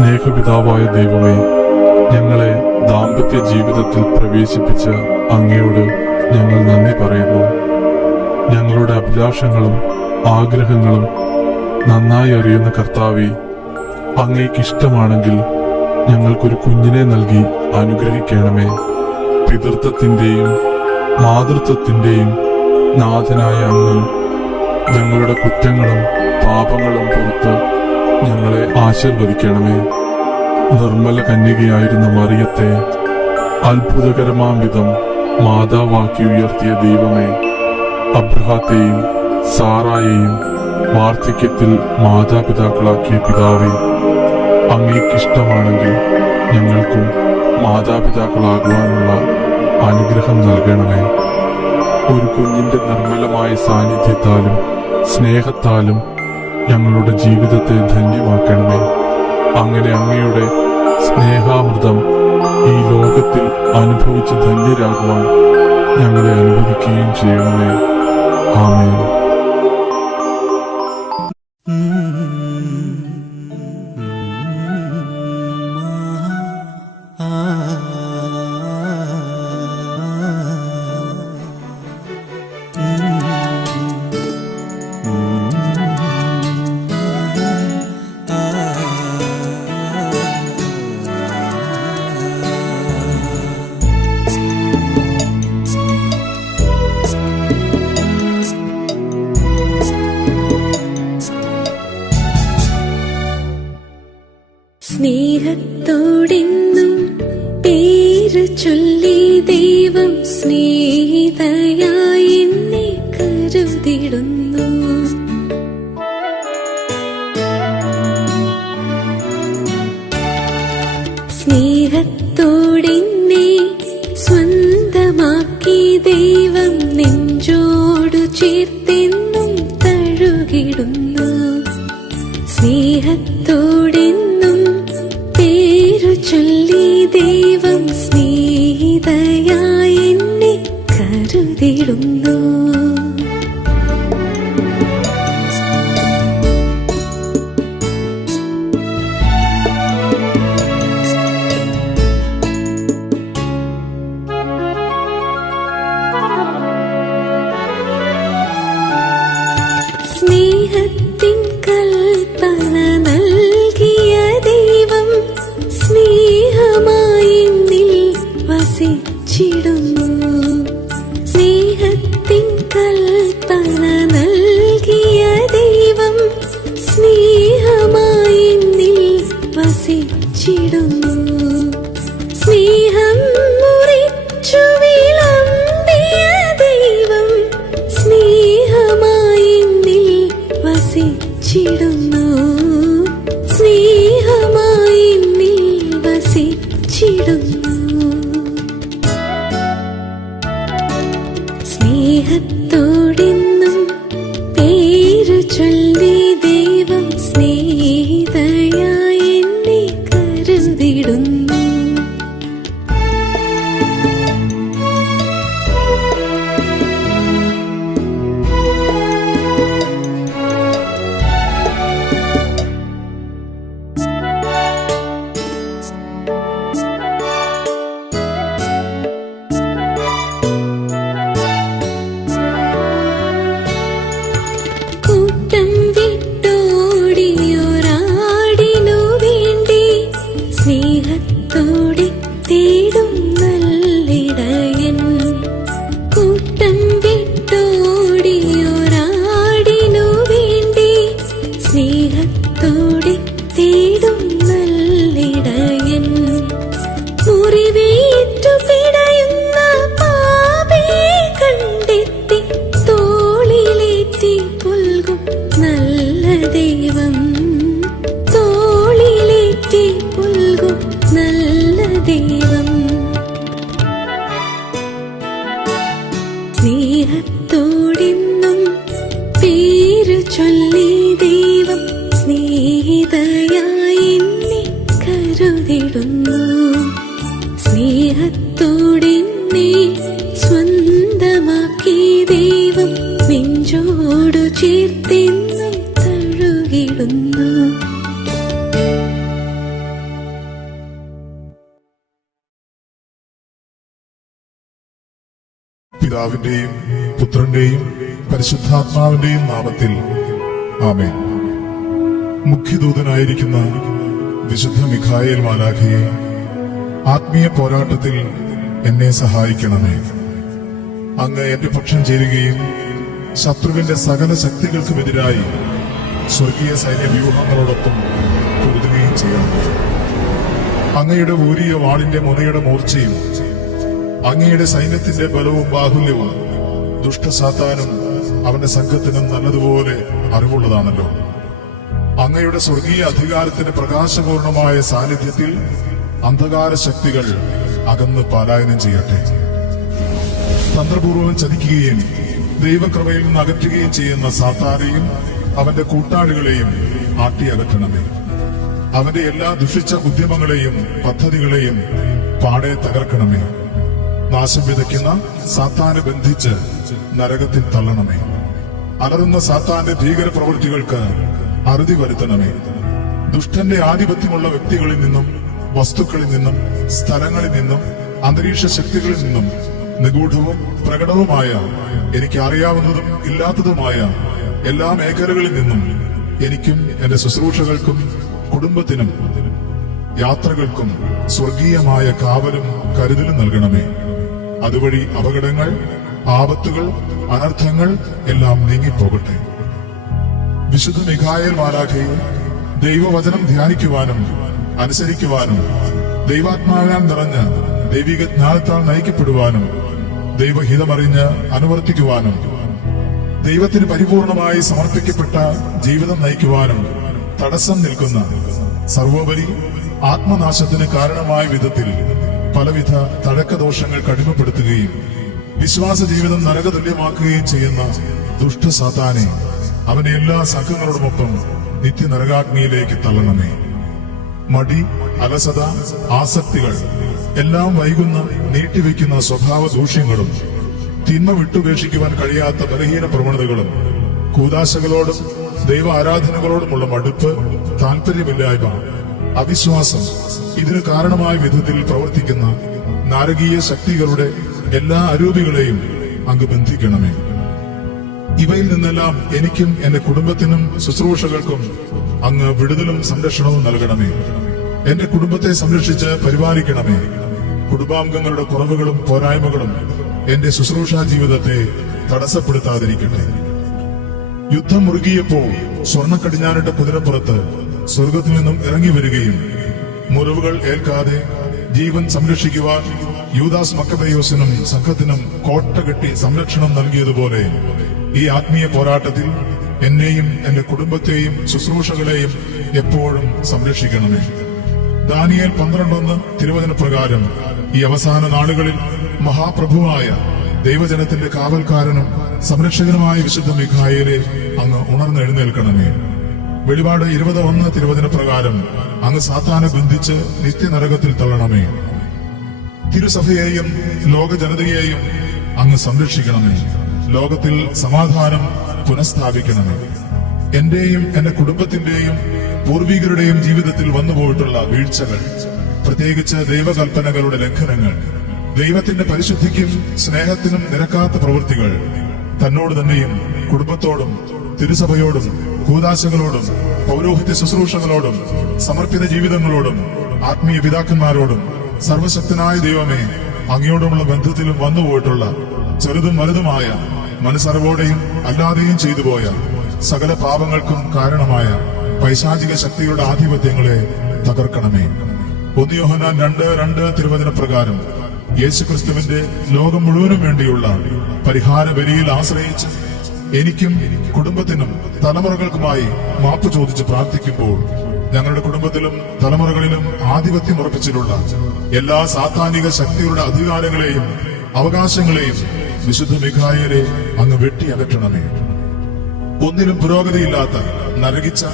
സ്നേഹപിതാവായ ദൈവമേ, ഞങ്ങളെ ദാമ്പത്യ ജീവിതത്തിൽ പ്രവേശിപ്പിച്ച അങ്ങയോട് ഞങ്ങൾ നന്ദി പറയുന്നു. ഞങ്ങളുടെ അഭിലാഷങ്ങളും ആഗ്രഹങ്ങളും നന്നായി അറിയുന്ന കർത്താവേ, അങ്ങേക്കിഷ്ടമാണെങ്കിൽ ഞങ്ങൾക്കൊരു കുഞ്ഞിനെ നൽകി അനുഗ്രഹിക്കണമേ. പിതൃത്വത്തിന്റെയും മാതൃത്വത്തിന്റെയും നാഥനായ അങ്ങ് ഞങ്ങളുടെ കുറ്റങ്ങളും പാപങ്ങളും പുറത്ത് ഞങ്ങളെ ആശീർവദിക്കണമേ. നിർമ്മല കന്യകയായിരുന്ന മറിയത്തെ അത്ഭുതകരമാം വിധം മാതാവാക്കി ഉയർത്തിയ ദൈവമേ, അബ്രഹാത്തെയും സാറായെയും വാർദ്ധക്യത്തിൽ മാതാപിതാക്കളാക്കിയ പിതാവേ, അങ്ങേക്കിഷ്ടമാണെങ്കിൽ ഞങ്ങൾക്കും മാതാപിതാക്കളാകുവാനുള്ള അനുഗ്രഹം നൽകണമേ. ഒരു കുഞ്ഞിന്റെ നിർമ്മലമായ സാന്നിധ്യത്താലും സ്നേഹത്താലും ഞങ്ങളുടെ ജീവിതത്തെ ധന്യമാക്കണമേ. അങ്ങനെ അങ്ങയുടെ സ്നേഹാമൃതം ഈ ലോകത്തിൽ അനുഭവിച്ച് ധന്യരാകുവാൻ ഞങ്ങളെ അനുവദിക്കുകയും ചെയ്യണമേ. ആമേൻ. സ്നേഹത്തോടെന്നും പേര് ചൊല്ലി ദൈവം സ്നേഹിതയായി എന്നെ കരുതിടുന്നു. സ്നേഹത്തോടെന്നെ സ്വന്തമാക്കി ദൈവം നെഞ്ചോടു ചേർത്തെന്നും തഴുകിടുന്നു. സ്നേഹത്തോടെന്നും പേരു ചൊല്ലി ദൈവം സ്നേഹിതയായി എന്നെ കരുതിടുന്നു. സ്നേഹത്തിൻ കൽപ്പന നൽകിയ ദൈവം സ്നേഹമായി എന്നിൽ പിതാവിന്റെയും പുത്രന്റെയും പരിശുദ്ധാത്മാവിന്റെയും നാമത്തിൽ ആമേൻ. മുഖ്യദൂതനായിരിക്കുന്ന വിശുദ്ധ മിഖായേൽ മാലാഖയെ, ആത്മീയ പോരാട്ടത്തിൽ എന്നെ സഹായിക്കണമേ. അങ്ങ് എന്റെ പക്ഷം ചേരുകയും ശത്രുവിന്റെ സകല ശക്തികൾക്കുമെതിരായി സ്വർഗീയ സൈന്യ വ്യൂഹങ്ങളോടൊപ്പം പൊരുതുകയും ചെയ്യണം. അങ്ങയുടെ ഊരിയ വാളിന്റെ മുനയുടെ മൂർച്ചയും അങ്ങയുടെ സൈന്യത്തിന്റെ ബലവും ബാഹുല്യവും ദുഷ്ടസാത്താനും അവന്റെ സംഘത്തിനും നല്ലതുപോലെ അറിവുള്ളതാണല്ലോ. അങ്ങയുടെ സ്വർഗീയ അധികാരത്തിന്റെ പ്രകാശപൂർണമായ സാന്നിധ്യത്തിൽ അന്ധകാര ശക്തികൾ അകന്ന് പലായനം ചെയ്യട്ടെ. തന്ത്രപൂർവ്വം ചതിക്കുകയും ദൈവകൃപയിൽ നിന്ന് അകറ്റുകയും ചെയ്യുന്ന സാത്താനെയും അവന്റെ കൂട്ടാളികളെയും ആട്ടിയകറ്റണമേ. അവന്റെ എല്ലാ ദുഷിച്ച ഉദ്യമങ്ങളെയും പദ്ധതികളെയും പാടെ തകർക്കണമേ. നാശം വിതയ്ക്കുന്ന സാത്താനെ ബന്ധിച്ച് നരകത്തിൽ തള്ളണമേ. അലറുന്ന സാത്താന്റെ ഭീകര പ്രവൃത്തികൾക്ക് അറുതി വരുത്തണമേ. ദുഷ്ടന്റെ ആധിപത്യമുള്ള വ്യക്തികളിൽ നിന്നും വസ്തുക്കളിൽ നിന്നും സ്ഥലങ്ങളിൽ നിന്നും അന്തരീക്ഷ ശക്തികളിൽ നിന്നും നിഗൂഢവും പ്രകടവുമായ, എനിക്ക് അറിയാവുന്നതും ഇല്ലാത്തതുമായ എല്ലാ മേഖലകളിൽ നിന്നും എനിക്കും എന്റെ ശുശ്രൂഷകൾക്കും കുടുംബത്തിനും യാത്രകൾക്കും സ്വർഗീയമായ കാവലും കരുതലും നൽകണമേ. അതുവഴി അപകടങ്ങൾ, ആപത്തുകൾ, അനർത്ഥങ്ങൾ എല്ലാം നീങ്ങിപ്പോകട്ടെ. വിശുദ്ധ മിഖായേൽ മാലാഖയെ ദൈവവചനം ധ്യാനിക്കുവാനും അനുസരിക്കുവാനും ദൈവാത്മാവിനാൽ നിറഞ്ഞ് ദൈവിക ജ്ഞാനത്താൽ നയിക്കപ്പെടുവാനും ദൈവഹിതമറിഞ്ഞ് അനുവർത്തിക്കുവാനും ദൈവത്തിന് പരിപൂർണമായി സമർപ്പിക്കപ്പെട്ട ജീവിതം നയിക്കുവാനും തടസ്സം നിൽക്കുന്ന, സർവോപരി ആത്മനാശത്തിന് കാരണമായ വിധത്തിൽ പലവിധ തഴക്കദോഷങ്ങൾ കടിമപ്പെടുത്തുകയും വിശ്വാസ ജീവിതം നരകതുല്യമാക്കുകയും ചെയ്യുന്ന ദുഷ്ടസാത്താനെ അവന്റെ എല്ലാ സംഘങ്ങളോടുമൊപ്പം നിത്യനരകാഗ്നിയിലേക്ക് തള്ളണമേ. മടി, അലസത, ആസക്തികൾ എല്ലാം വൈകുന്ന നീട്ടിവെക്കുന്ന സ്വഭാവ ദൂഷ്യങ്ങളും തിന്മ വിട്ടുപേക്ഷിക്കുവാൻ കഴിയാത്ത ബലഹീന പ്രവണതകളും കൂദാശകളോടും ദൈവ ആരാധനകളോടുമുള്ള മടുപ്പ്, താല്പര്യമില്ലായ്മ, അവിശ്വാസം ഇതിന് കാരണമായ വിധത്തിൽ പ്രവർത്തിക്കുന്ന നാരകീയ ശക്തികളുടെ എല്ലാ അരൂപികളെയും അങ്ങ് ബന്ധിക്കണമേ. ഇവയിൽ നിന്നെല്ലാം എനിക്കും എന്റെ കുടുംബത്തിനും ശുശ്രൂഷകൾക്കും അങ്ങ് വിടുതലും സംരക്ഷണവും നൽകണമേ. എന്റെ കുടുംബത്തെ സംരക്ഷിച്ച് പരിപാലിക്കണമേ. കുടുംബാംഗങ്ങളുടെ കുറവുകളും പോരായ്മകളും എന്റെ ശുശ്രൂഷാ ജീവിതത്തെ തടസ്സപ്പെടുത്താതിരിക്കട്ടെ. യുദ്ധം മുറുകിയപ്പോൾ സ്വർണ്ണക്കടിഞ്ഞാനിട്ട കുതിരപ്പുറത്ത് സ്വർഗത്തിൽ നിന്നും ഇറങ്ങി വരികയും മുറിവുകൾ ഏൽക്കാതെ ജീവൻ സംരക്ഷിക്കുവാൻ യൂദാസ് മക്കബയോസിനും സംഘത്തിനും കോട്ട കെട്ടി സംരക്ഷണം നൽകിയതുപോലെ ഈ ആത്മീയ പോരാട്ടത്തിൽ എന്നെയും എന്റെ കുടുംബത്തെയും ശുശ്രൂഷകളെയും എപ്പോഴും സംരക്ഷിക്കണമേ. ദാനിയേൽ 12:1 തിരുവചന പ്രകാരം ഈ അവസാന നാളുകളിൽ മഹാപ്രഭുവായ ദൈവജനത്തിന്റെ കാവൽക്കാരനും സംരക്ഷകനുമായ വിശുദ്ധ മിഖായേലെ അങ്ങ് ഉണർന്നെഴുന്നേൽക്കണമേ. വെളിപാട് 20:1 തിരുവചന പ്രകാരം അങ്ങ് സാത്താനെ ബന്ധിച്ച് നിത്യനരകത്തിൽ തള്ളണമേ. തിരുസഭയെയും ലോക ജനതയെയും അങ്ങ് സംരക്ഷിക്കണമേ. ലോകത്തിൽ സമാധാനം പുനഃസ്ഥാപിക്കണമേ. എന്റെയും എന്റെ കുടുംബത്തിന്റെയും പൂർവികരുടെയും ജീവിതത്തിൽ വന്നുപോയിട്ടുള്ള വീഴ്ചകൾ, പ്രത്യേകിച്ച് ദൈവകൽപ്പനകളുടെ ലംഘനങ്ങൾ, ദൈവത്തിന്റെ പരിശുദ്ധിക്കും സ്നേഹത്തിനും നിരക്കാത്ത പ്രവൃത്തികൾ, തന്നോട് തന്നെയും കുടുംബത്തോടും തിരുസഭയോടും കൂദാശകളോടും പൗരോഹിത്യ ശുശ്രൂഷകളോടും സമർപ്പിത ജീവിതങ്ങളോടും ആത്മീയ പിതാക്കന്മാരോടും സർവശക്തനായ ദൈവമേ അങ്ങയോടുമുള്ള ബന്ധത്തിലും വന്നുപോയിട്ടുള്ള ചെറുതും വലുതുമായ മനസ്സറിവോടെയും അല്ലാതെയും ചെയ്തുപോയ സകല പാപങ്ങൾക്കും കാരണമായ പൈശാചിക ശക്തിയുടെ ആധിപത്യങ്ങളെ തകർക്കണമേ. 1 യോഹന്നാൻ 2:2 തിരുവചന പ്രകാരം യേശുക്രിസ്തുവിന്റെ ലോകം മുഴുവനും വേണ്ടിയുള്ള പരിഹാര ബലിയിൽ ആശ്രയിച്ച് എനിക്കും കുടുംബത്തിനും തലമുറകൾക്കുമായി മാപ്പ് ചോദിച്ച് പ്രാർത്ഥിക്കുമ്പോൾ ഞങ്ങളുടെ കുടുംബത്തിലും തലമുറകളിലും ആധിപത്യം ഉറപ്പിച്ചിട്ടുള്ള എല്ലാ സാത്താനിക ശക്തികളുടെ അധികാരങ്ങളെയും അവകാശങ്ങളെയും വിശുദ്ധ മിഖായേലെ അങ്ങ് വെട്ടിയകറ്റണമേ. ഒന്നിലും പുരോഗതിയില്ലാത്ത നരകിച്ച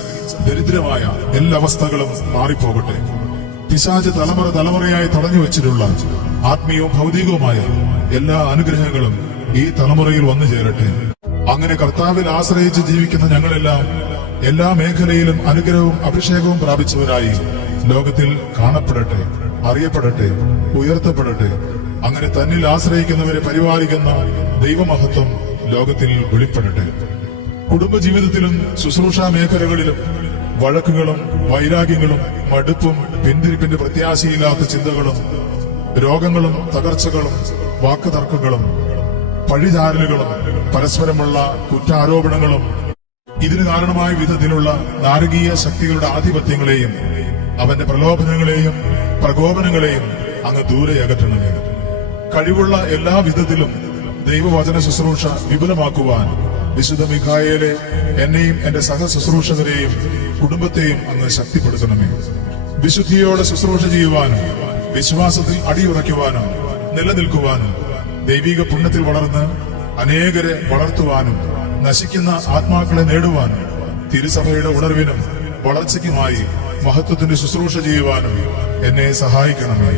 ദരിദ്രമായ എല്ലാ അവസ്ഥകളും മാറിപ്പോകട്ടെ. പിശാച് തലമുറയായി തടഞ്ഞു വെച്ചിട്ടുള്ള ആത്മീയവും ഭൗതികവുമായ എല്ലാ അനുഗ്രഹങ്ങളും ഈ തലമുറയിൽ വന്നു ചേരട്ടെ. അങ്ങനെ കർത്താവിൽ ആശ്രയിച്ച് ജീവിക്കുന്ന ഞങ്ങളെല്ലാം എല്ലാ മേഖലയിലും അനുഗ്രഹവും അഭിഷേകവും പ്രാപിച്ചവരായി ലോകത്തിൽ കാണപ്പെടട്ടെ, അറിയപ്പെടട്ടെ, ഉയർത്തപ്പെടട്ടെ. അങ്ങനെ തന്നിൽ ആശ്രയിക്കുന്നവരെ പരിപാലിക്കുന്ന ദൈവമഹത്വം ലോകത്തിൽ വെളിപ്പെടട്ടെ. കുടുംബജീവിതത്തിലും ശുശ്രൂഷാ മേഖലകളിലും വഴക്കുകളും വൈരാഗ്യങ്ങളും മടുപ്പും പിന്തിരിപ്പിന്റെ പ്രത്യാശയില്ലാത്ത ചിന്തകളും രോഗങ്ങളും തകർച്ചകളും വാക്കുതർക്കങ്ങളും പഴിചാരലുകളും പരസ്പരമുള്ള കുറ്റാരോപണങ്ങളും ഇതിന് കാരണമായ വിധത്തിലുള്ള നാരകീയ ശക്തികളുടെ ആധിപത്യങ്ങളെയും അവന്റെ പ്രലോഭനങ്ങളെയും പ്രകോപനങ്ങളെയും അങ്ങ് ദൂരെ അകറ്റണമേ. കഴിവുള്ള എല്ലാ വിധത്തിലും ദൈവവചന ശുശ്രൂഷ വിപുലമാക്കുവാൻ വിശുദ്ധ മിഖായേലെ എന്നെയും എന്റെ സഹശുശ്രൂഷകരെയും കുടുംബത്തെയും അങ്ങ് ശക്തിപ്പെടുത്തണമേ. വിശുദ്ധിയോടെ ശുശ്രൂഷ ചെയ്യുവാനും വിശ്വാസത്തിൽ അടിയുറയ്ക്കുവാനും നിലനിൽക്കുവാനും ദൈവിക പുണ്യത്തിൽ വളർന്ന് അനേകരെ വളർത്തുവാനും നശിക്കുന്ന ആത്മാക്കളെ നേടുവാനും തിരുസഭയുടെ ഉണർവിനും വളർച്ചയ്ക്കുമായി മഹത്വത്തിന്റെ ശുശ്രൂഷ ചെയ്യുവാനും എന്നെ സഹായിക്കണമേ.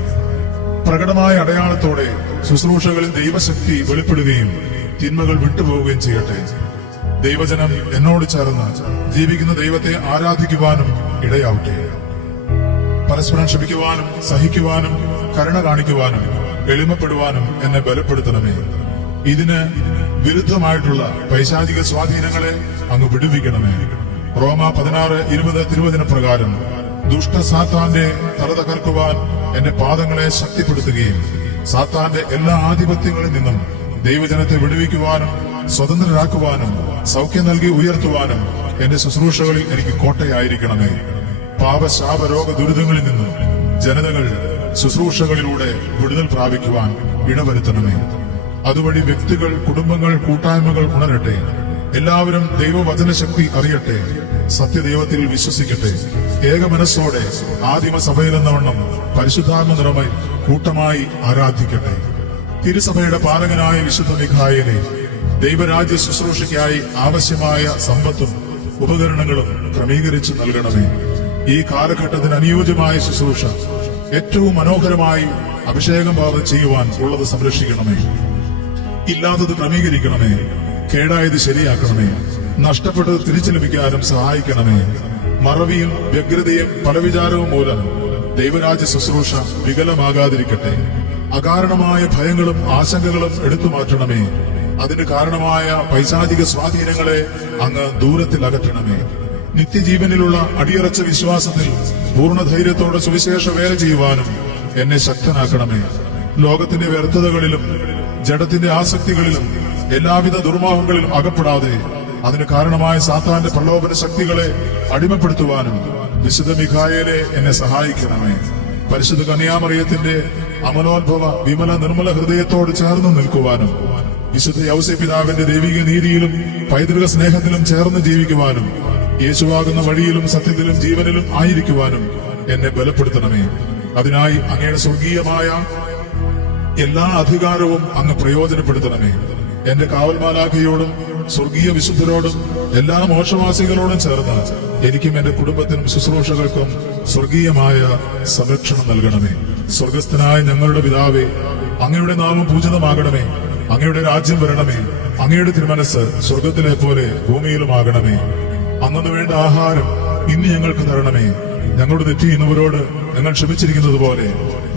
പ്രകടമായ അടയാളത്തോടെ ശുശ്രൂഷകളിൽ ദൈവശക്തി വെളിപ്പെടുകയും തിന്മകൾ വിട്ടുപോവുകയും ചെയ്യട്ടെ. ദൈവജനം എന്നോട് ചേർന്ന് ജീവിക്കുന്ന ദൈവത്തെ ആരാധിക്കുവാനും ഇടയാവട്ടെ. പരസ്പരം ക്ഷമിക്കുവാനും സഹിക്കുവാനും കരുണ കാണിക്കുവാനും എളിമപ്പെടുവാനും എന്നെ ബലപ്പെടുത്തണമേ. ഇതിന് വിരുദ്ധമായിട്ടുള്ള പൈശാചിക സ്വാധീനങ്ങളെ അങ്ങ് വിടുവിക്കണമേ. റോമ 16:20 തിരുവചന പ്രകാരം ദുഷ്ട സാത്താന്റെ തല തകർക്കുവാൻ എന്റെ പാദങ്ങളെ ശക്തിപ്പെടുത്തുകയും സാത്താന്റെ എല്ലാ ആധിപത്യങ്ങളിൽ നിന്നും ദൈവജനത്തെ വിടുവിക്കുവാനും സ്വതന്ത്രരാക്കുവാനും സൗഖ്യം നൽകി ഉയർത്തുവാനും എന്റെ ശുശ്രൂഷകളിൽ എനിക്ക് കോട്ടയായിരിക്കണമേ. പാപശാപ രോഗ ദുരിതങ്ങളിൽ നിന്നും ജനതകൾ ശുശ്രൂഷകളിലൂടെ വിടുതൽ പ്രാപിക്കുവാൻ ഇടവരുത്തണമേ. അതുവഴി വ്യക്തികൾ, കുടുംബങ്ങൾ, കൂട്ടായ്മകൾ ഉണരട്ടെ. എല്ലാവരും ദൈവവചന ശക്തി അറിയട്ടെ. സത്യദൈവത്തിൽ വിശ്വസിക്കട്ടെ. ഏക മനസ്സോടെ ആദിമ സഭയിലെന്നവണ്ണം പരിശുദ്ധാത്മ നിറമായി കൂട്ടമായി ആരാധിക്കട്ടെ. തിരുസഭയുടെ പാലകനായ വിശുദ്ധ മിഖായേലെ ദൈവരാജ്യ ശുശ്രൂഷയ്ക്കായി ആവശ്യമായ സമ്പത്തും ഉപകരണങ്ങളും ക്രമീകരിച്ചു നൽകണമേ. ഈ കാലഘട്ടത്തിന് അനുയോജ്യമായ ശുശ്രൂഷ ഏറ്റവും മനോഹരമായി അഭിഷേകം പാകം ചെയ്യുവാൻ ഉള്ളത് സംരക്ഷിക്കണമേ. ഇല്ലാത്തത് ക്രമീകരിക്കണമേ. കേടായത് ശരിയാക്കണമേ. നഷ്ടപ്പെട്ടത് തിരിച്ചു ലഭിക്കാനും സഹായിക്കണമേ. മറവിയും വ്യഗ്രതയും പലവിചാരവും മൂലം ദൈവരാജ്യ ശുശ്രൂഷ വികലമാകാതിരിക്കട്ടെ. അകാരണമായ ഭയങ്ങളും ആശങ്കകളും എടുത്തു മാറ്റണമേ. അതിന് കാരണമായ പൈശാചിക സ്വാധീനങ്ങളെ അങ്ങ് ദൂരത്തിൽ അകറ്റണമേ. നിത്യജീവനിലുള്ള അടിയറച്ച വിശ്വാസത്തിൽ പൂർണ്ണ ധൈര്യത്തോടെ സുവിശേഷ വേല ചെയ്യുവാനും എന്നെ ശക്തനാക്കണമേ. ലോകത്തിന്റെ വ്യർത്ഥതകളിലും ജഡത്തിന്റെ ആസക്തികളിലും എല്ലാവിധ ദുർമോഹങ്ങളിലും അകപ്പെടാതെ അതിന് കാരണമായ സാത്താന്റെ പ്രലോഭന ശക്തികളെ അടിമപ്പെടുത്തുവാനും വിശുദ്ധ മിഖായേലെ എന്നെ സഹായിക്കണമേ. പരിശുദ്ധ കന്യാമറിയത്തിന്റെ അമലോത്ഭവ വിമല നിർമ്മല ഹൃദയത്തോട് ചേർന്ന് നിൽക്കുവാനും വിശുദ്ധ യൗസേപ്പിതാവിന്റെ ദൈവിക നീതിയിലും പൈതൃക സ്നേഹത്തിലും ചേർന്ന് ജീവിക്കുവാനും യേശുവാകുന്ന വഴിയിലും സത്യത്തിലും ജീവനിലും ആയിരിക്കുവാനും എന്നെ ബലപ്പെടുത്തണമേ. അതിനായി അങ്ങയുടെ സ്വർഗീയമായ എല്ലാ അധികാരവും അങ്ങ് പ്രയോജനപ്പെടുത്തണമേ. എന്റെ കാവൽമാലാഖയോടും സ്വർഗീയ വിശുദ്ധരോടും എല്ലാ മോക്ഷവാസികളോടും ചേർന്ന് എനിക്കും എന്റെ കുടുംബത്തിനും ശുശ്രൂഷകൾക്കും സ്വർഗീയമായ സംരക്ഷണം നൽകണമേ. സ്വർഗസ്ഥനായ ഞങ്ങളുടെ പിതാവേ, അങ്ങയുടെ നാമം പൂജിതമാകണമേ. അങ്ങയുടെ രാജ്യം വരണമേ. അങ്ങയുടെ തിരുമനസ് സ്വർഗത്തിലെ പോലെ ഭൂമിയിലുമാകണമേ. അന്നു വേണ്ട ആഹാരം ഇന്ന് ഞങ്ങൾക്ക് തരണമേ. ഞങ്ങളുടെ തെറ്റ് ചെയ്യുന്നവരോട് ഞങ്ങൾ ക്ഷമിച്ചിരിക്കുന്നത് പോലെ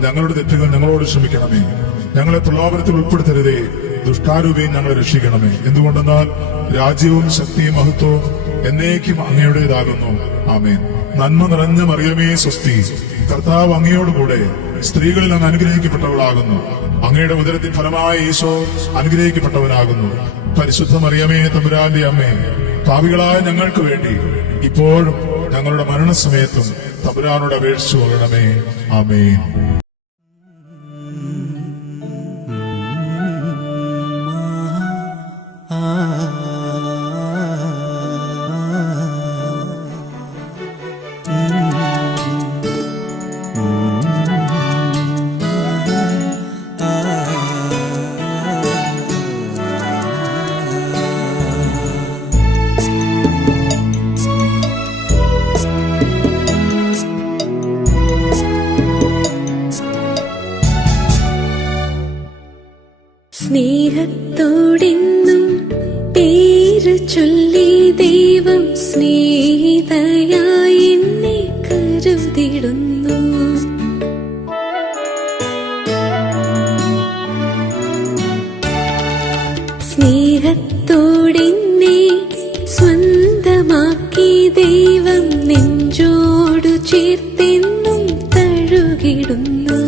ഞങ്ങളുടെ തെറ്റുകൾ ഞങ്ങളോട് ക്ഷമിക്കണമേ. ഞങ്ങളെ പ്രലോഭനത്തിൽ ഉൾപ്പെടുത്തരുതേ. ദുഷ്ടാരൂപിയും ഞങ്ങളെ രക്ഷിക്കണമേ. എന്തുകൊണ്ടെന്നാൽ രാജ്യവും ശക്തിയും മഹത്വവും എന്നേക്കും അങ്ങയുടേതാകുന്നു. ആമേൻ. നന്മ നിറഞ്ഞ മറിയമേ സ്വസ്തി, കർത്താവ് അങ്ങയോടുകൂടെ സ്ത്രീകളിൽ അങ്ങ് അനുഗ്രഹിക്കപ്പെട്ടവളാകുന്നു. അങ്ങയുടെ ഉദരത്തിൻ ഫലമായ ഈശോ അനുഗ്രഹിക്കപ്പെട്ടവനാകുന്നു. പരിശുദ്ധ മറിയമേ തമ്പുരാന്റെ അമ്മേ, പാപികളായ ഞങ്ങൾക്ക് വേണ്ടി ഇപ്പോഴും ഞങ്ങളുടെ മരണസമയത്തും തമ്പുരാനോട് അപേക്ഷിച്ചു കൊള്ളണമേ. ആമേൻ. ചേർത്തെന്നും തഴുകിടുന്നു.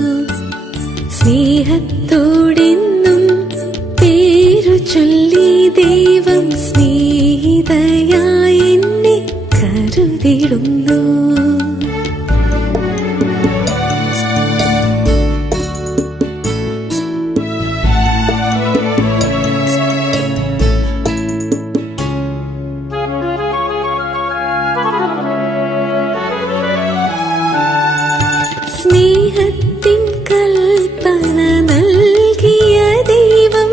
സ്നേഹത്തോടെന്നും പേരു ചൊല്ലി ദൈവം സ്നേഹിതയായി എന്നെ കരുതിടുന്നു. സ്നേഹത്തിൻ കൽപ്പന നൽകിയ ദൈവം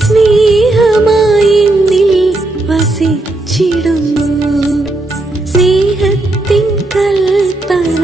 സ്നേഹമായി എന്നിൽ വസിച്ചിടുന്നു. സ്നേഹത്തിൻ കൽപ്പന